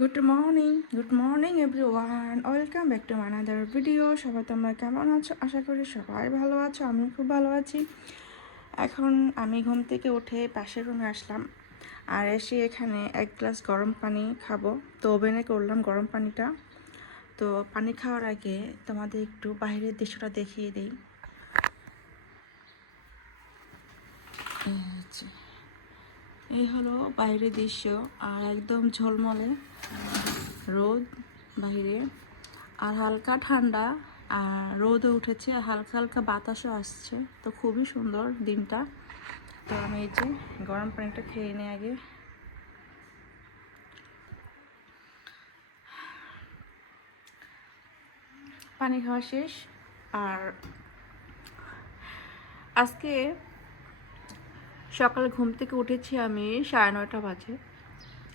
Good morning good morning everyone welcome back to another video সবাই তোমরা কেমন আছো? আশা করি সবাই ভালো আছো আমি খুব ভালো আছি। এখন আমি ঘুম থেকে উঠে পাশের রুমে আসলাম। আর এসে এখানে এক গ্লাস গরম পানি খাব। তো ওভেনে করলাম গরম পানিটা। তো পানি খাওয়ার আগে তোমাদের একটু বাইরের দৃশ্যটা দেখিয়ে দিই এই হচ্ছে এই হলো বাইরের দৃশ্য, আর একদম ঝলমলে রোদ বাইরে আর হালকা ঠান্ডা, আর রোদও উঠেছে, হালকা হালকা বাতাসও আসছে। তো খুবই সুন্দর দিনটা। তো আমি এই যে গরম পানিটা খেয়ে নিই আগে। পানি খাওয়া শেষ, আর আজকে সকালে ঘুম থেকে উঠেছি আমি সাড়ে নয়টা বাজে।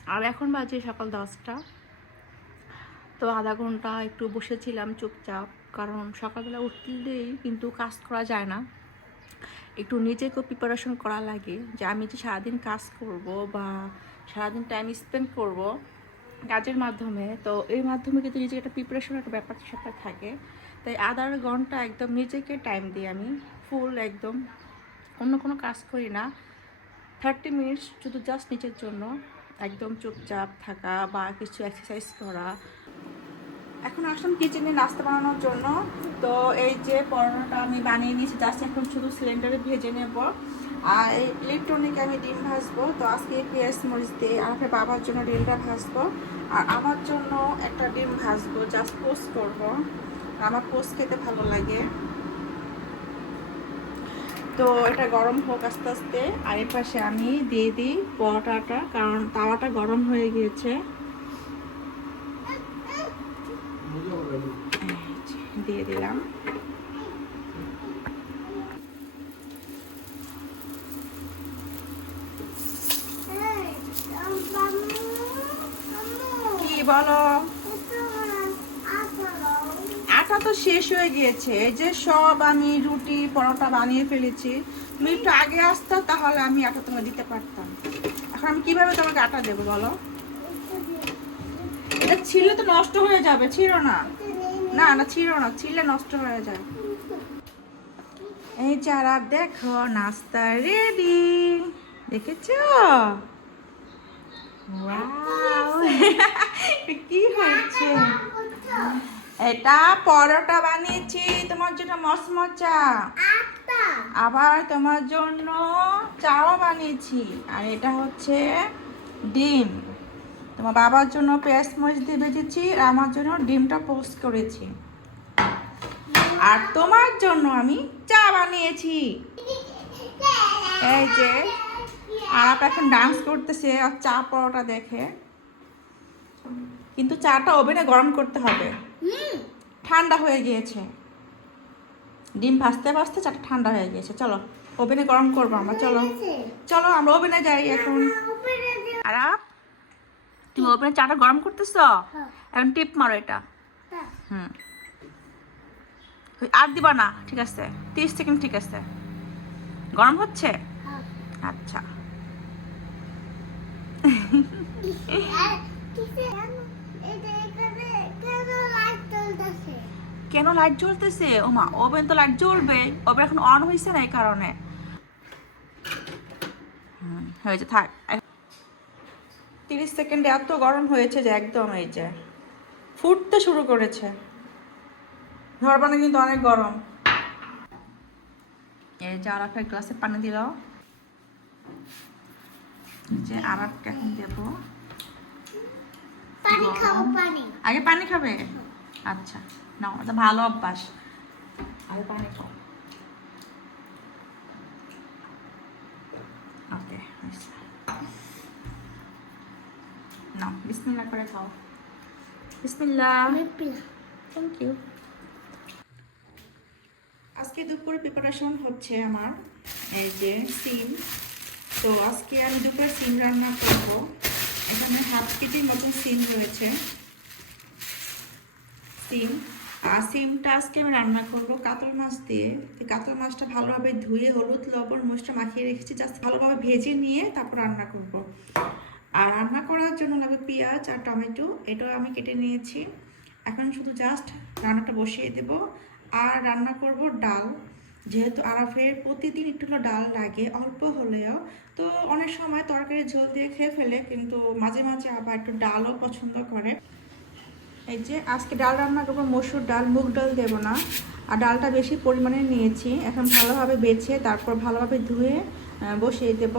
আর এখন বাজে সকাল দশটা। তো আধা ঘণ্টা একটু বসেছিলাম চুপচাপ, কারণ সকালবেলা উঠলেই কিন্তু কাজ করা যায় না। একটু নিজেকেও প্রিপারেশন করা লাগে যে আমি যে সারাদিন কাজ করব বা সারাদিন টাইম স্পেন্ড করব কাজের মাধ্যমে, তো এই মাধ্যমে কিন্তু নিজেকে একটা প্রিপারেশন একটা ব্যাপার স্যাপার থাকে। তাই আধা ঘণ্টা একদম নিজেকে টাইম দিই আমি ফুল একদম। অন্য কোনো কাজ করি না। থার্টি মিনিটস শুধু জাস্ট নিচের জন্য, একদম চুপচাপ থাকা বা কিছু এক্সারসাইজ করা। এখন আসলাম কিচেনে নাস্তা বানানোর জন্য। তো এই যে পরোটাটা আমি বানিয়ে নিয়েছি জাস্ট এখন শুধু সিলিন্ডারে ভেজে নেব। আর এই ইলেকট্রনিক আমি ডিম ভাজবো। তো আজকে পেঁয়াজ মরিচ দিয়ে আমার বাবার জন্য ডিমটা ভাজবো। আর আমার জন্য একটা ডিম ভাজবো জাস্ট পোস্ট করব। আমার পোস্ট খেতে ভালো লাগে। তো এটা গরম হোক আস্তে আস্তে। আর এর পাশে আমি দিয়ে দিই পরোটাটা, কারণ তাওয়াটা গরম হয়ে গিয়েছে। দিয়ে দিলাম। কি বলো? আটা তো শেষ হয়ে গিয়েছে। এই যে সব আমি রুটি, পরোটা বানিয়ে ফেলেছি। তুমি একটু আগে আসতো, তাহলে আমি আটা তোমাকে দিতে পারতাম। এখন আমি কীভাবে তোমাকে আটা দেবো বলো? এটা ছিলে তো নষ্ট হয়ে যাবে ছিল না। না না ছিল না ছিলে নষ্ট হয়ে যায়। এই যারা দেখো, নাস্তা রেডি দেখেছ! কি হয়েছে? এটা পরোটা বানিয়েছি তোমার জন্য মচমচা আবার তোমার জন্য চাও বানিয়েছি আর এটা হচ্ছে ডিম। তোমার বাবার জন্য পেঁয়াজ মরিচ দিয়ে ভেজেছি আর আমার জন্য ডিমটা পোস্ট করেছি। আর তোমার জন্য আমি চা বানিয়েছি। এই যে আর এখন ডান্স করতেছে আর চা পরোটা দেখে। কিন্তু চাটা ওভেনে গরম করতে হবে। ঠান্ডা হয়ে গিয়েছে। ডিম ভাজতে ভাজতে চাটা ঠান্ডা হয়ে গিয়েছে। চলো ওভেনে গরম করব আমরা চলো। চলো আমরা ওভেনে যাই এখন। আর তুমি ওভেনে চাটা গরম করতেছ? এখন টিপ মারো এটা। হুম। আর দিবা না ঠিক আছে। তিরিশ সেকেন্ড ঠিক আছে। গরম হচ্ছে? আচ্ছা। কেন লাইট জ্বলতেছে? ও মা ওভেন তো লাইট জ্বলবে ওভেন এখন অন হয়েছে না এই কারণে। হয়েছে থাক। তিরিশ সেকেন্ডে এত গরম হয়েছে যে একদম এই যে ফুটতে শুরু করেছে। ধরবানা কিন্তু অনেক গরম। এই যে আর একটা গ্লাসে পানি দিল। যে আর একটা এখন দেবো। পানি খাও পানি। আগে পানি খাবে? আচ্ছা নাও এটা ভালো অভ্যাস। আগে পানি খাও। ওকে নাও বিসমিল্লাহ করে খাও। বিসমিল্লাহ। আমি থ্যাংক ইউ আজকে দুপুরে প্রিপারেশন হচ্ছে আমার এই যে সিম। তো আজকে আমি দুপুরে সিম রান্না করব। এখানে হাফ কেজির মতন সিম রয়েছে। সিম। আর সিমটা আজকে আমি রান্না করব কাতল মাছ দিয়ে। কাতল মাছটা ভালোভাবে ধুয়ে হলুদ, লবণ, মরিচটা মাখিয়ে রেখেছি। জাস্ট ভালোভাবে ভেজে নিয়ে তারপর রান্না করব। আর রান্না করার জন্য লাগবে পেঁয়াজ আর টমেটো, এটাও আমি কেটে নিয়েছি। এখন শুধু জাস্ট রান্নাটা বসিয়ে দেব। আর রান্না করব ডাল। যেহেতু আরাফের প্রতিদিন একটু হলো ডাল লাগে, অল্প হলেও। তো অনেক সময় তরকারি ঝোল দিয়ে খেয়ে ফেলে, কিন্তু মাঝে মাঝে আবার একটু ডালও পছন্দ করে। এই যে আজকে ডাল রান্না করব, মসুর ডাল, মুগ ডাল দেবো না। আর ডালটা বেশি পরিমাণে নিয়েছি। এখন ভালোভাবে বেছে, তারপর ভালোভাবে ধুয়ে বসিয়ে দেব।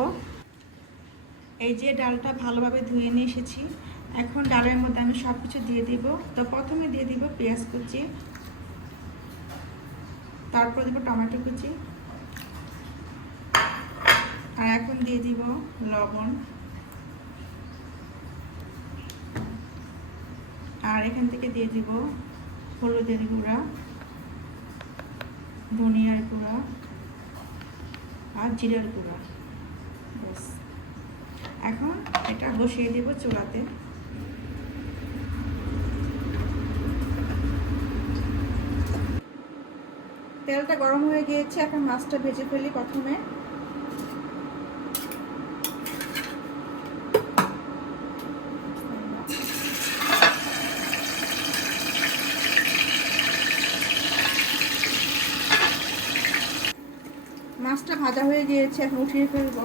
এই যে ডালটা ভালোভাবে ধুয়ে নিয়ে এসেছি। এখন ডালের মধ্যে আমি সব কিছু দিয়ে দিব। তো প্রথমে দিয়ে দিব পেঁয়াজ কুচি। তারপর দেবো টমেটো কুচি। আর এখন দিয়ে দিব লবণ। আর এখান থেকে দিয়ে দিব হলুদের গুঁড়া, ধনিয়ার গুঁড়া আর জিরার গুঁড়া। ব্যাস। এখন এটা বসিয়ে দিব চুলাতে। তেলটা গরম হয়ে গিয়েছে, এখন মাছটা ভেজে ফেলি প্রথমে মাছটা গিয়েছে এখন উঠিয়ে ফেলব।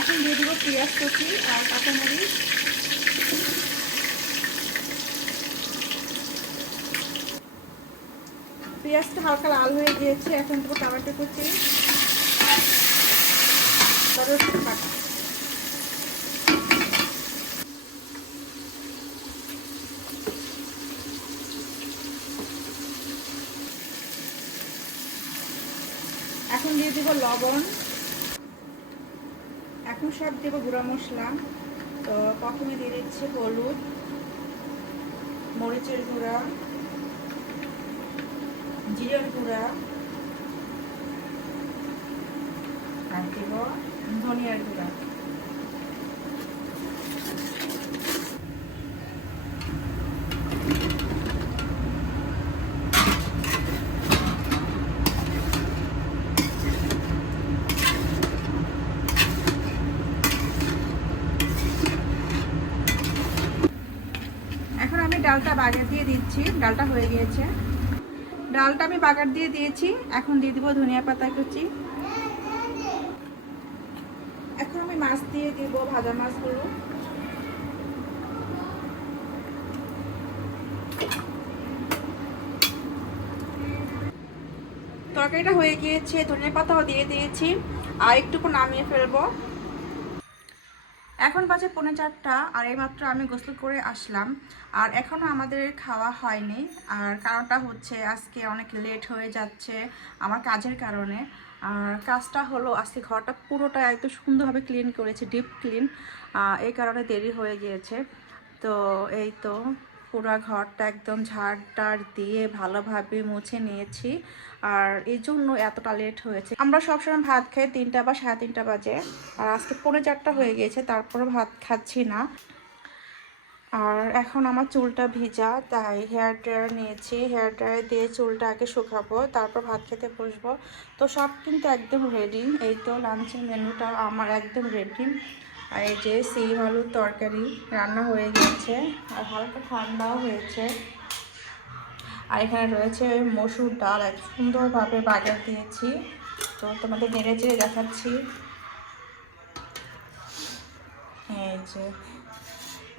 এখন দিয়ে দিব পেঁয়াজ কচি আর কাঁচামরিচ। পেঁয়াজটা হালকা লাল হয়ে গিয়েছে, এখন দেবো টমেটো কুচি। তারপর রসুন বাটা এখন দিয়ে দিব লবণ। এখন সব দেবো গুঁড়া মশলা। তো প্রথমে দিয়ে দিচ্ছে হলুদ, মরিচের গুঁড়া, জিরের গুঁড়া। আর দেব ধনিয়ার গুঁড়া এখন আমি ডালটা বাগার দিয়ে দিচ্ছি। ডালটা হয়ে গিয়েছে। ডালটা আমি বাগার দিয়ে দিয়েছি। এখন দিয়ে দিব ধনিয়া পাতা কুচি। এখন আমি মাছ দিয়ে দিব, ভাজা মাছগুলো। তরকারিটা হয়ে গিয়েছে। ধনিয়া পাতাও দিয়ে দিয়েছি। আর একটুকু নামিয়ে ফেলব। এখন বাজে পৌনে চারটা, আর এইমাত্র আমি গোসল করে আসলাম। আর এখনও আমাদের খাওয়া হয়নি, আর কারণটা হচ্ছে আজকে অনেক লেট হয়ে যাচ্ছে আমার কাজের কারণে। আর কাজটা হলো আজকে ঘরটা পুরোটা একদম সুন্দরভাবে ক্লিন করেছে ডিপ ক্লিন এই কারণে দেরি হয়ে গিয়েছে। তো এই তো পুরো ঘরটা একদম ঝাড় টাড় দিয়ে ভালোভাবে মুছে নিয়েছি। আর এই জন্য এতটা লেট হয়েছে। আমরা সবসময় ভাত খাই তিনটা বা সাড়ে তিনটা বাজে। আর আজকে পৌনে চারটা হয়ে গেছে তারপরে ভাত খাচ্ছি না। আর এখন আমার চুলটা ভিজা, তাই হেয়ার ড্রায়ার নিয়েছি। হেয়ার ড্রায়ার দিয়ে চুলটা আগে শুকাবো, তারপর ভাত খেতে বসবো। তো সব কিন্তু একদম রেডি এই তো লাঞ্চের মেনুটা আমার একদম রেডি আর এই যে সিম, আলুর তরকারি রান্না হয়ে গেছে আর হালকা ঠান্ডাও হয়েছে। আর এখানে রয়েছে মসুর ডাল, এক সুন্দরভাবে বাজার দিয়েছি। তো তোমাদের নেড়ে চেড়ে দেখাচ্ছি। এই যে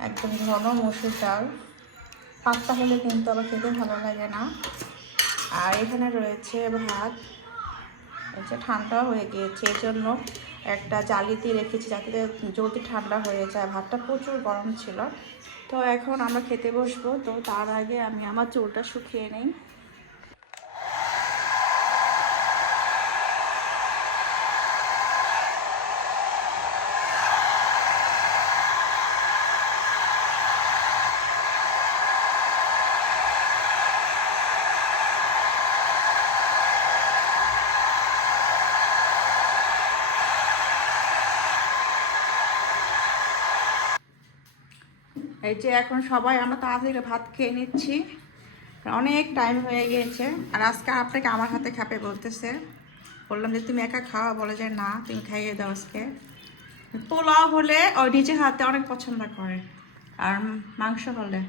একদম ঘন মসুর ডাল। পাতলা হলে কিন্তু আবার খেতে ভালো লাগে না। আর এখানে রয়েছে ভাত। যে ঠান্ডা হয়ে গিয়েছে এই জন্য একটা জালিতে রেখেছি যাতে জলদি ঠান্ডা হয়ে যায়। ভাতটা প্রচুর গরম ছিল। তো এখন আমরা খেতে বসবো। তো তার আগে আমি আমার চুলটা শুকিয়ে নেই। এই যে এখন সবাই, আমরা তাড়াতাড়ি ভাত খেয়ে নিচ্ছি। অনেক টাইম হয়ে গিয়েছে। আর আজকে আপনাকে আমার হাতে খাপে বলতেছে। বললাম যে, তুমি একা খাওয়া বলে যে, না, তুমি খাইয়ে দাও আজকে। পোলাও হলে ওই নিজের হাতে অনেক পছন্দ করে। আর মাংস হলে।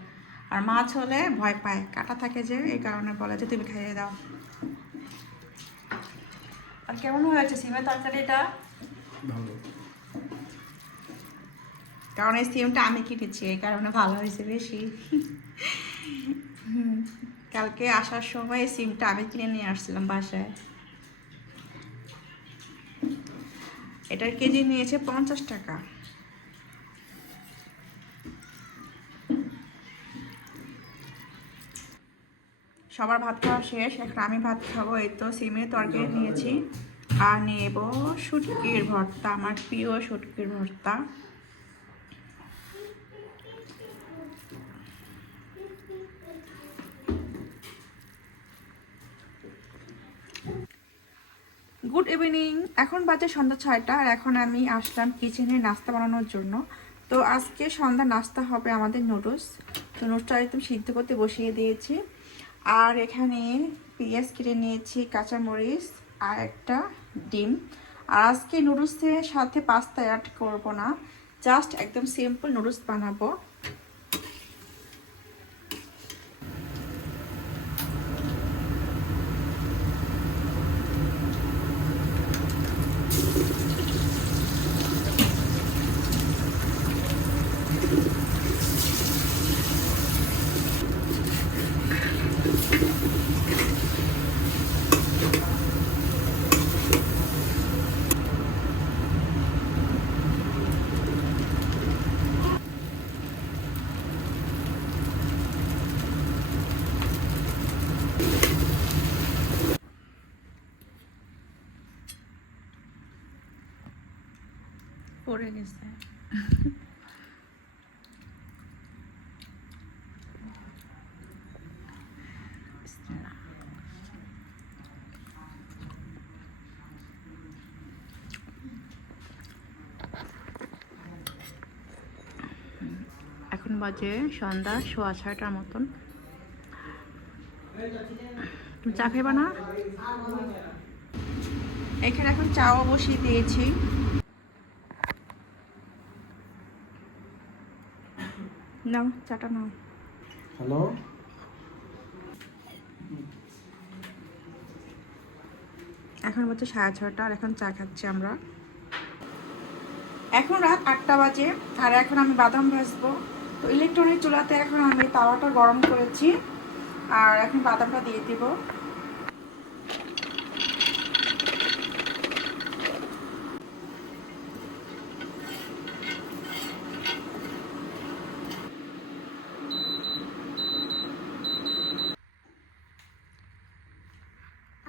আর মাছ হলে ভয় পায়। কাটা থাকে যে, এই কারণে বলে যে, তুমি খাইয়ে দাও। আর কেমন হয়েছে? সিমের তরকারিটা? ভালো। কারণ এই সিমটা আমি কিনেছি, এই কারণে ভালো হয়েছে বেশি। কালকে আসার সময় এই সিমটা আমি কিনে নিয়ে আসছিলাম বাসায়। এটার কেজি নিয়েছে পঞ্চাশ টাকা। সবার ভাত খাওয়া শেষ, এখন আমি ভাত খাব, এই তো সিমের তরকারি নিয়েছি। আর নেব শুটকির ভর্তা, আমার প্রিয় শুটকির ভর্তা। গুড ইভিনিং এখন বাজে সন্ধ্যা ছয়টা আর এখন আমি আসলাম কিচেনে নাস্তা বানানোর জন্য। তো আজকে সন্ধ্যা নাস্তা হবে আমাদের নুডলস তো নুডলসটা একদম সিদ্ধ করতে বসিয়ে দিয়েছি। আর এখানে পেঁয়াজ কেটে নিয়েছি, কাঁচামরিচ আর একটা ডিম। আর আজকে নুডলসের সাথে পাস্তা অ্যাড করব না। জাস্ট একদম সিম্পল নুডলস বানাবো। পড়ে গেছে। এখন বাজে সন্ধ্যা সোয়া ছয়টার মতন। তুমি চা খাইবা না? এখানে এখন চাও বসিয়ে দিয়েছি। নাও চাটা নাও। হ্যালো এখন হচ্ছে সাড়ে ছটা আর এখন চা খাচ্ছি আমরা। এখন রাত আটটা বাজে আর এখন আমি বাদাম ভাজবো। তো ইলেকট্রনিক চুলাতে এখন আমি তাওয়াটা গরম করেছি আর এখন বাদামটা দিয়ে দিব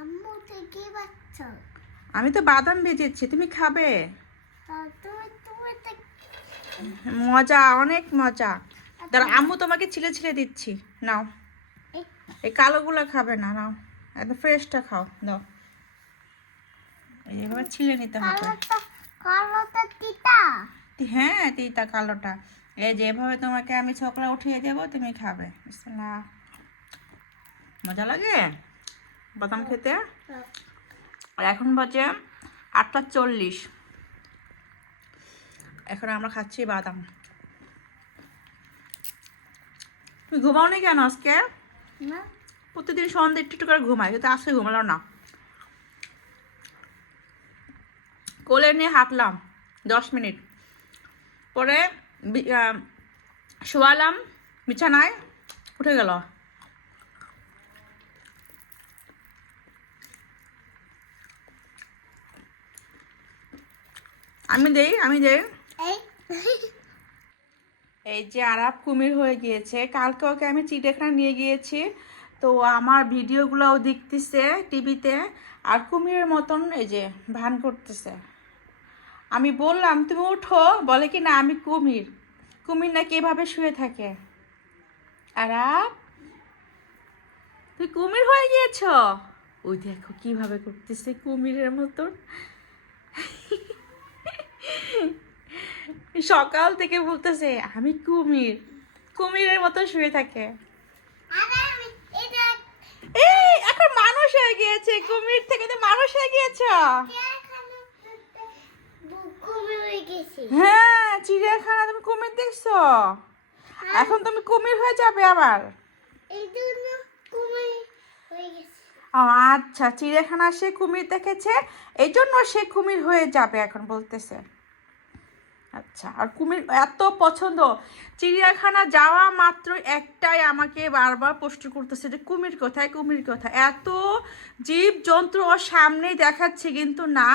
আম্মু থেকে বাচ্চ আমি তো বাদাম ভেজেছি, তুমি খাবে? মজা, অনেক মজা। দাঁড়া, আম্মু তোমাকে ছিলে ছিলে দিচ্ছি, নাও। এই- কালোগুলো খাবে না, নাও। একদম ফ্রেশটা খাও, দাও। এইভাবে ছিলে নিতে হবে। হ্যাঁ তিতা কালোটা। এই যে এভাবে তোমাকে আমি ছোকলা উঠিয়ে দেবো, তুমি খাবে। মজা লাগে? বাদাম খেতে? আর এখন বাজে আটটা চল্লিশ। এখন আমরা খাচ্ছি বাদাম। তুমি ঘুমাও নি কেন আজকে? না। প্রতিদিন সন্ধ্যে একটু একটু করে ঘুমাই কিন্তু আজকে ঘুমালো না। কোলে নিয়ে হাঁটলাম দশ মিনিট। পরে শোয়ালাম বিছানায় উঠে গেল। আমি দেই আমি দেই। এই। যে আরাপ কুমির হয়ে গিয়েছে। কালকে ওকে আমি চিড়িয়াখানা নিয়ে গিয়েছি। তো আমার ভিডিওগুলোও দেখতেছে টিভিতে। আর কুমিরের মতন এই যে ভান করতেছে। আমি বললাম তুমি উঠো বলে কি না আমি কুমির। কুমির নাকি এভাবে শুয়ে থাকে। আরাপ তুই কুমির হয়ে গিয়েছ? ওই দেখো কীভাবে করতেছে কুমিরের মতন। সকাল থেকে বলতেছে আমি কুমির। কুমিরের মতো শুয়ে থাকে। আরে আমি এটা হয়েছে কুমির থেকে তো মানুষ হয়ে গিয়েছ। হয়ে হ্যাঁ চিড়িয়াখানা তুমি কুমির দেখছ? এখন তুমি কুমির হয়ে যাবে আবার। এই হয়ে ও আচ্ছা চিড়িয়াখানা সে কুমির দেখেছে এই জন্য সে কুমির হয়ে যাবে এখন বলতেছে। আচ্ছা আর কুমির এত পছন্দ। চিড়িয়াখানা যাওয়া মাত্র একটাই আমাকে বারবার প্রশ্ন করতেছে যে কুমির কোথায় কুমির কোথায়? এত জীব জন্তু ওর সামনেই দেখাচ্ছে কিন্তু না।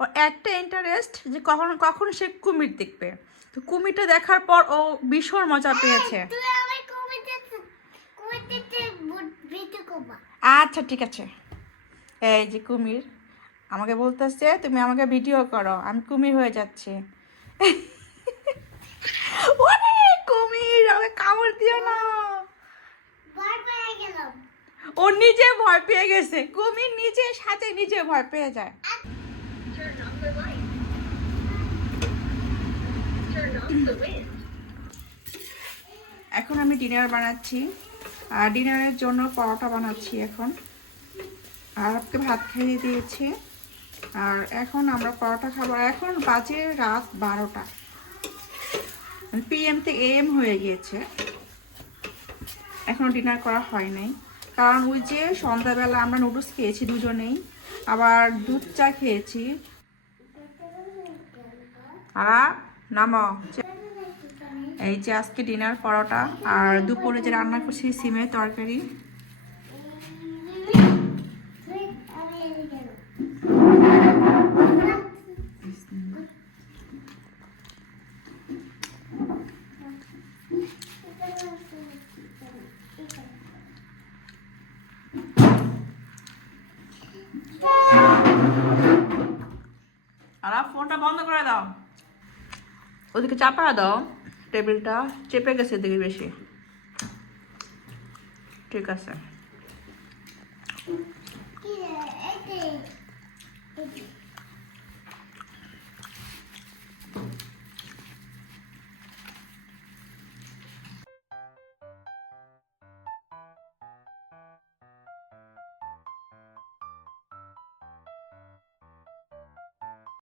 ও একটা ইন্টারেস্ট যে কখন কখন সে কুমির দেখবে। তো কুমিরটা দেখার পর ও ভীষণ মজা পেয়েছে। আচ্ছা ঠিক আছে। এই যে কুমির আমাকে বলতেছে তুমি আমাকে ভিডিও করো আমি কুমির হয়ে যাচ্ছি। ওরে কুমির আমাকে কামড় দিও না। ও নিজে ভয় পেয়ে গেছে। কুমির নিজে সাথে নিজে ভয় পেয়ে যায়। এখন আমি ডিনার বানাচ্ছি। আর ডিনারের জন্য পরোটা বানাচ্ছি এখন। আর ভাত খাইয়ে দিয়েছি। আর এখন আমরা পরোটা খাব। এখন বাজে রাত বারোটা। পিএম থেকে এম হয়ে গিয়েছে। এখনও ডিনার করা হয় নাই। কারণ ওই যে সন্ধ্যাবেলা আমরা নুডলস খেয়েছি দুজনেই, আবার দুধ চা খেয়েছি। এই যে আজকে ডিনার পরোটা, আর দুপুরে যে রান্না করছি, সিমের তরকারি। আর বন্ধ করে দাও। ওদিকে চাপা দাও টেবিলটা চেপে গেছে এদিকে বেশি। ঠিক আছে।